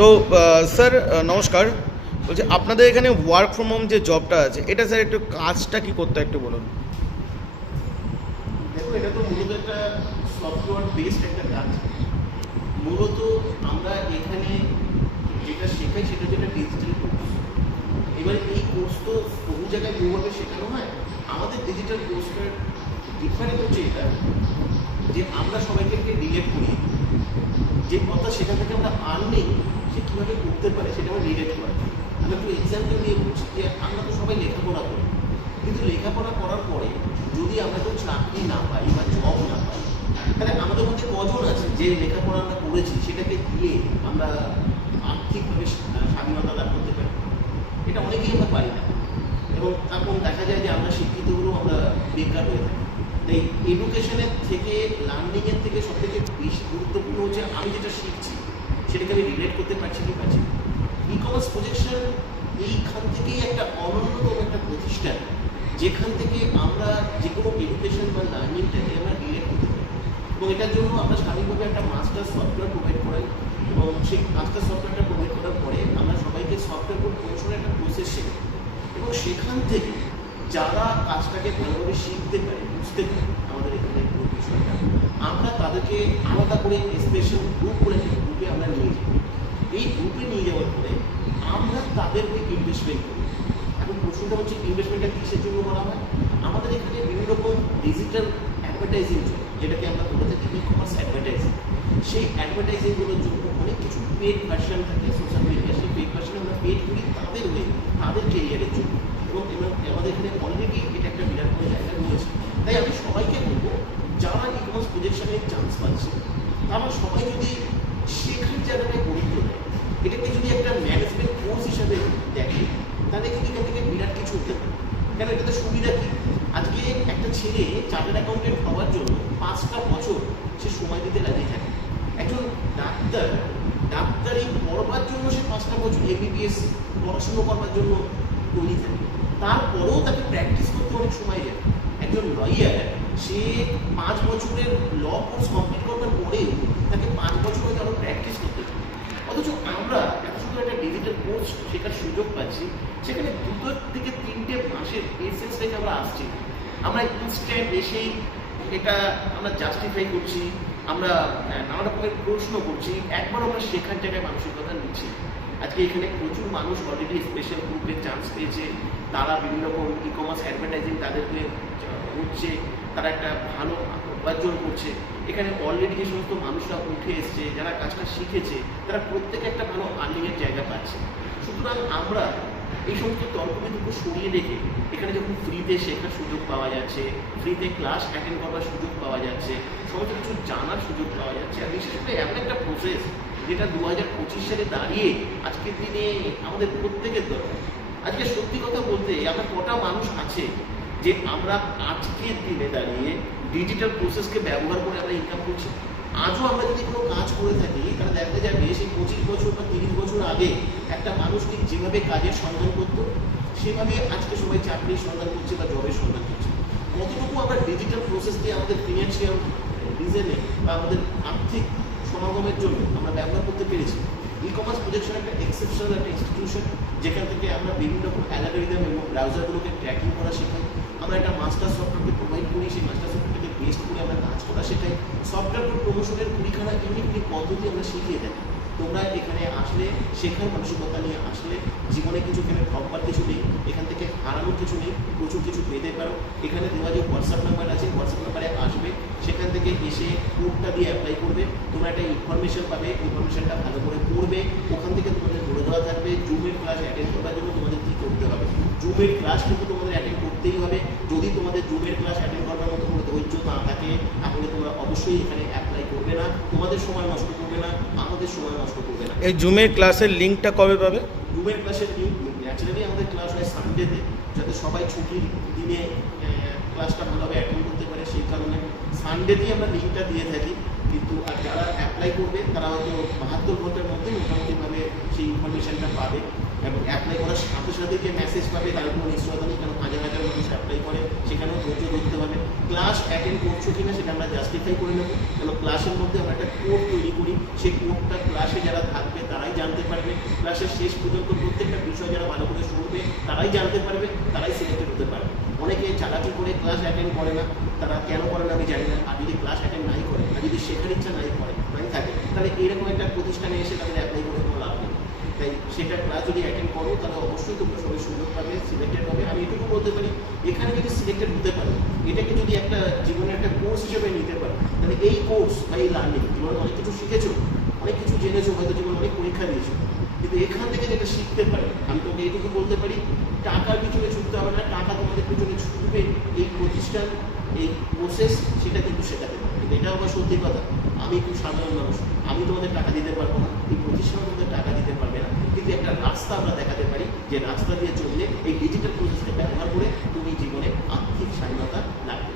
তো স্যার নমস্কার, বলছি আপনাদের এখানে ওয়ার্ক ফ্রম হোম যে জবটা আছে এটা স্যার একটু কাজটা কি করতে একটু বলুন। দেখো, এটা তো মূলত একটা সফটওয়্যার বেসড একটা কাজ। মূলত আমরা এখানে যেটা শেখাই সেটা যেটা ডিজিটাল কোর্স। এবার এই কোর্স তো বহু জায়গায় বহুভাবে শেখানো হয়। আমাদের ডিজিটাল কোর্সটার ডিফারেন্ট হচ্ছে এটা যে আমরা সবাইকে রিলেট করি, যে কথা সেখান থেকে আমরা আর্নিং সে কীভাবে করতে পারে সেটা আমরা রিলেট করি। আমি একটু এক্সাম্পল দিয়ে বলছি যে আমরা তো সবাই লেখাপড়া করি, কিন্তু লেখাপড়া করার পরে যদি আমরা কেউ চাকরি না পাই বা জব না পাই, তাহলে আমাদের মধ্যে কজন আছে যে লেখাপড়া আমরা করেছি সেটাকে দিয়ে আমরা আর্থিকভাবে স্বাধীনতা লাভ করতে পারি? এটা অনেকেই আমরা পারি না, এবং এখন দেখা যায় যে আমরা শিক্ষিত হলেও আমরা বেকার হয়ে থাকি। তাই এডুকেশনের থেকে, লার্নিংয়ের থেকে সবথেকে বেশি গুরুত্বপূর্ণ হচ্ছে আমি যেটা শিখছি সেটাকে আমি রিলেট করতে পারছি কি পারছি। ই কমার্স প্রজেকশন এইখান থেকেই একটা অনন্যতম একটা প্রতিষ্ঠান, যেখান থেকে আমরা যে কোনো এডুকেশন বা লার্নিংটাকে আমরা রিলেট করতে পারি। এবং এটার জন্য আমরা স্বাভাবিকভাবে একটা মাস্টার সফটওয়্যার প্রোভাইড করাই, এবং সেই মাস্টার সফটওয়্যারটা প্রোভাইড করার পরে আমরা সবাইকে সফটওয়্যার কোড প্রমোশনের একটা প্রসেস শেখাই, এবং সেখান থেকে যারা কাজটাকে ভালোভাবে শিখতে পারে, বুঝতে পারে আমাদের এখানে পুরো বিষয়টা, আমরা তাদেরকে আলাদা করে স্পেশাল গ্রুপ করে একটা গ্রুপে আমরা নিয়ে যাই। এই গ্রুপে নিয়ে যাওয়ার পরে আমরা তাদেরকে ইনভেস্টমেন্ট করি। এখন প্রশ্নটা হচ্ছে ইনভেস্টমেন্টটা কিসের জন্য করা হয়? আমাদের এখানে বিভিন্ন রকম ডিজিটাল অ্যাডভার্টাইজিং চলে, যেটাকে আমরা বলে থাকি ই কমার্স অ্যাডভার্টাইজিং। সেই অ্যাডভার্টাইজিংগুলোর জন্য অনেক কিছু পেড ভার্সন থাকে সোশ্যাল মিডিয়া, সেই পেড ভার্সনে আমরা পেড করি তাদের হয়ে, তাদের কেরিয়ারের জন্য। এবং আমাদের এখানে অলরেডি এটা একটা বিরাট বড় জায়গা রয়েছে। তাই আমি সবাইকে বলবো, যারা ই কমার্স প্রজেকশনের চান্স পাচ্ছে তারা সবাই যদি শেখার জায়গাটায় গুরুত্ব দেয়, এটাকে যদি একটা ম্যানেজমেন্ট কোর্স হিসাবে দেখে, তাহলে কিন্তু এখান থেকে বিরাট কিছু হতে পারে। কেন, এটাতে সুবিধা কী? আজকে একটা ছেলে চার্টার্ড অ্যাকাউন্টেন্ট হওয়ার জন্য 5টা বছর সে সময় দিতে লাগিয়ে থাকে। একজন ডাক্তারি পড়বার জন্য সে 5টা বছর এমবিবিএস পড়াশুনো করবার জন্য তৈরি থাকে, তারপরেও তাকে প্র্যাকটিস করতে অনেক সময় যায়। একজন লয়ার সে 5 বছরের ল কোর্স কমপ্লিট করবার পরেও তাকে 5 বছর হয়তো আরও প্র্যাকটিস করতে হয়। অথচ আমরা এত সুন্দর একটা ডিজিটাল কোর্স শেখার সুযোগ পাচ্ছি, সেখানে 2 থেকে 3টে মাসের পেশেন্স থেকে আমরা আসছি। আমরা ইনস্ট্যান্ট এসেই এটা আমরা জাস্টিফাই করছি, আমরা নানা রকমের প্রশ্ন করছি, একবার আমরা শেখার জায়গায় মানসিকতা নিচ্ছি। আজকে এখানে প্রচুর মানুষ অলরেডি স্পেশাল গ্রুপে চান্স পেয়েছে, তারা বিভিন্ন রকম ই কমার্স অ্যাডভার্টাইজিং তাদেরকে হচ্ছে, তারা একটা ভালো উপার্জন করছে। এখানে অলরেডি যে সমস্ত মানুষরা উঠে এসছে, যারা কাজটা শিখেছে, তারা প্রত্যেকে একটা ভালো আর্নিংয়ের জায়গা পাচ্ছে। সুতরাং আমরা এই সমস্ত তর্কবিতর্ক সরিয়ে রেখে এখানে যখন ফ্রিতে শেখার সুযোগ পাওয়া যাচ্ছে, ফ্রিতে ক্লাস অ্যাটেন্ড করবার সুযোগ পাওয়া যাচ্ছে, সমস্ত কিছু জানার সুযোগ পাওয়া যাচ্ছে, আর বিশেষ করে এমন একটা প্রসেস যেটা 2025 সালে দাঁড়িয়ে আজকের দিনে আমাদের প্রত্যেকের দরকার। আজকে সত্যি কথা বলতে আমরা কটা মানুষ আছে যে আমরা আজকের দিনে দাঁড়িয়ে ডিজিটাল প্রসেসকে ব্যবহার করে আমরা ইনকাম করছি? আজও আমরা যদি কোনো কাজ করে থাকি, তাহলে দেখা যাবে সেই 25 বছর বা 30 বছর আগে একটা মানুষ ঠিক যেভাবে কাজের সন্ধান করতো, সেভাবে আজকে সবাই চাকরির সন্ধান করছে বা জবের সন্ধান করছে। কতটুকু আমরা ডিজিটাল প্রসেস দিয়ে আমাদের ফিনান্সিয়াল রিজনে বা আমাদের আর্থিক সমাগমের জন্য আমরা ব্যবহার করতে পেরেছি? ই কমার্স প্রজেকশন একটা এক্সেপশনাল একটা ইনস্টিটিউশন, যেখান থেকে আমরা বিভিন্ন রকম অ্যালগরিদম এবং ব্রাউজারগুলোকে ট্র্যাকিং করা শেখাই। আমরা একটা মাস্টার সফটওয়্যারকে প্রোভাইড করি, সেই মাস্টার সফটওয়্যারকে বেস্ট করে আমরা কাজ করা শেখাই। সফটওয়্যার প্রমোশনের কুড়িখানা ইউনিক পদ্ধতি আমরা শিখিয়ে থাকি। তোমরা এখানে আসলে শেখার মানসিকতা নিয়ে আসলে জীবনে কিছু এখানে ঠকবার কিছু নেই, এখান থেকে হারানোর কিছু নেই, প্রচুর কিছু পেতে পারো। এখানে দেওয়া যে হোয়াটসঅ্যাপ নাম্বার আছে, হোয়াটসঅ্যাপ নাম্বারে আসবে, সেখান থেকে এসে কোডটা দিয়ে অ্যাপ্লাই করবে, তোমরা একটা ইনফরমেশন পাবে, ইনফরমেশনটা ভালো করে পড়বে। ওখান থেকে তোমাদের বলে দেওয়া থাকবে জুমের ক্লাস অ্যাটেন্ড করার জন্য তোমাদের কী করতে হবে। জুমের ক্লাস কিন্তু তোমাদের অ্যাটেন্ড করতেই হবে। যদি তোমাদের জুমের ক্লাস অ্যাটেন্ড করবার মতো কোনো ধৈর্য না থাকে, তাহলে তোমরা অবশ্যই এখানে অ্যাপ্লাই করবে না, তোমাদের সময় নষ্ট করবে না, আমাদের সময় নষ্ট করবে না। এই জুমের ক্লাসের লিঙ্কটা কবে পাবে? জুমের ক্লাসের লিঙ্ক ন্যাচারালি আমাদের ক্লাস হয় সানডেতে, যাতে সবাই ছুটির দিনে ক্লাসটা ভালোভাবে অ্যাটেন্ড করতে পারে, সেই কারণে সানডেতেই আমরা লিঙ্কটা দিয়ে থাকি। কিন্তু আর যারা অ্যাপ্লাই করবে তারা হয়তো 72 ঘন্টার মধ্যে মোটামুটিভাবে সেই ইনফরমেশানটা পাবে। এবং অ্যাপ্লাই করার সাথে সাথে যে মেসেজ পাবে তার কোনো নিশ্চয়তা নেই, কারণ হাজার হাজার মানুষ অ্যাপ্লাই করে, সেখানেও ধৈর্য ধরতে পারবে। ক্লাস অ্যাটেন্ড করছো কিনা সেটা আমরা জাস্টিফাই করে নেবো, কেন ক্লাসের মধ্যে আমরা একটা কোড তৈরি করি, সেই কোডটা ক্লাসে যারা থাকবে তারাই জানতে পারবে, ক্লাসের শেষ পর্যন্ত প্রত্যেকটা বিষয় যারা ভালো করে শুনবে তারাই জানতে পারবে, তারাই সিলেক্টেড হতে পারবে। অনেকে চালাকি করে ক্লাস অ্যাটেন্ড করে না, তারা কেন করে না আমি জানি না। আর যদি ক্লাস অ্যাটেন্ড নাই করে আর যদি শেখার ইচ্ছা নাই থাকে, তাহলে এরকম একটা প্রতিষ্ঠানে এসে তাদের অ্যাপ্লাই করে কোনো লাভ নেই। তাই সেটা ক্লাস যদি অ্যাটেন্ড করো তাহলে অবশ্যই তোমরা সবাই সুযোগ পাবে, সিলেক্টেড হবে। আমি এটুকু বলতে পারি, এখানে যদি সিলেক্টেড হতে পারে, এটাকে যদি একটা জীবনের একটা কোর্স হিসেবে নিতে পারে, তাহলে এই কোর্স বা এই লার্নিং জীবনে অনেক কিছু শিখেছো, অনেক কিছু জেনেছো, হয়তো জীবনে অনেক পরীক্ষা দিয়েছো, কিন্তু এখান থেকে যেটা শিখতে পারে, আমি তোকে এইটুকু বলতে পারি, টাকার পিছনে ছুটতে হবে না, টাকা তোমাদের পিছনে ছুটবে এই প্রতিষ্ঠান, এই প্রসেস সেটা কিন্তু শেখাতে পারে। কিন্তু এটা আমার সত্যি কথা, আমি খুব সাধারণ মানুষ, আমি তোমাদের টাকা দিতে পারবো না, এই প্রতিষ্ঠান তোমাদের টাকা দিতে পারবে না, কিন্তু একটা রাস্তা আমরা দেখাতে পারি, যে রাস্তা দিয়ে চললে এই ডিজিটাল প্রসেসকে ব্যবহার করে তুমি জীবনে আর্থিক স্বাধীনতা লাভ করবে।